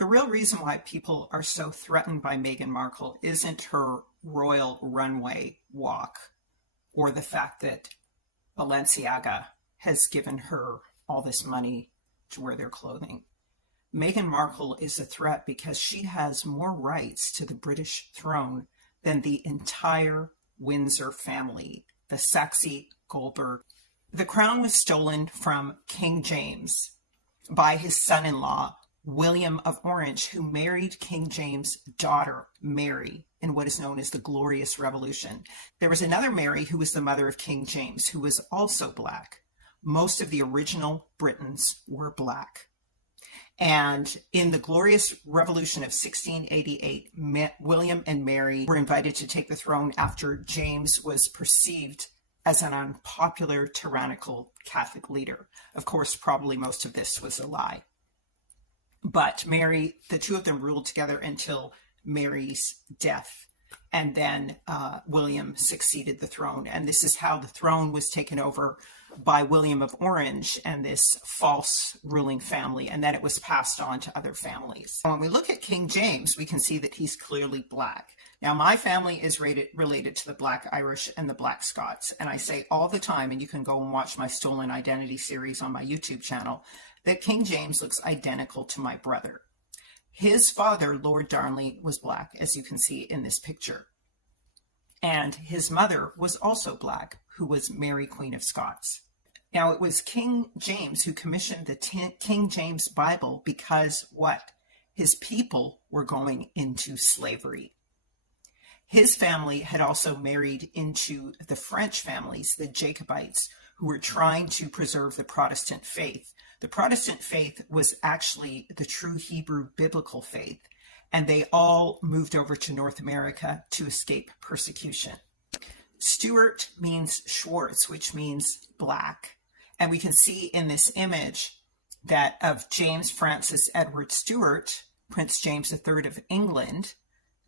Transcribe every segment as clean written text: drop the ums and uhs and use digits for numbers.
The real reason why people are so threatened by Meghan Markle isn't her royal runway walk or the fact that Balenciaga has given her all this money to wear their clothing. Meghan Markle is a threat because she has more rights to the British throne than the entire Windsor family, the Saxe-Goldberg. The crown was stolen from King James by his son-in-law, William of Orange, who married King James' daughter, Mary, in what is known as the Glorious Revolution. There was another Mary who was the mother of King James, who was also Black. Most of the original Britons were Black. And in the Glorious Revolution of 1688, William and Mary were invited to take the throne after James was perceived as an unpopular, tyrannical Catholic leader. Of course, probably most of this was a lie. But Mary, the two of them ruled together until Mary's death. And then William succeeded the throne. And this is how the throne was taken over by William of Orange and this false ruling family. And then it was passed on to other families. When we look at King James, we can see that he's clearly Black. Now, my family is related to the Black Irish and the Black Scots. And I say all the time, and you can go and watch my Stolen Identity series on my YouTube channel, that King James looks identical to my brother. His father, Lord Darnley, was Black, as you can see in this picture. And his mother was also Black, who was Mary, Queen of Scots. Now, it was King James who commissioned the King James Bible because what? His people were going into slavery. His family had also married into the French families, the Jacobites, who were trying to preserve the Protestant faith. The Protestant faith was actually the true Hebrew biblical faith, and they all moved over to North America to escape persecution. Stuart means Schwartz, which means Black. And we can see in this image that of James Francis Edward Stuart, Prince James III of England,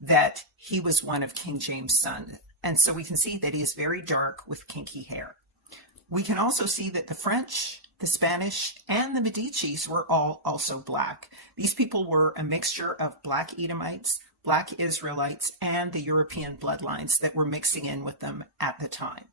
that he was one of King James' sons. And so we can see that he is very dark with kinky hair. We can also see that the French, the Spanish, and the Medicis were all also Black. These people were a mixture of Black Edomites, Black Israelites, and the European bloodlines that were mixing in with them at the time.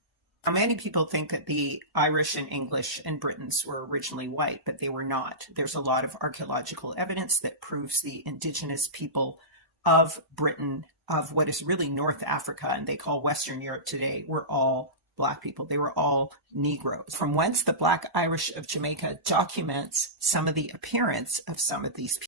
Now, many people think that the Irish and English and Britons were originally white, but they were not. There's a lot of archaeological evidence that proves the indigenous people of Britain, of what is really North Africa, and they call Western Europe today, were all Black people. They were all Negroes. From whence the Black Irish of Jamaica documents some of the appearance of some of these people.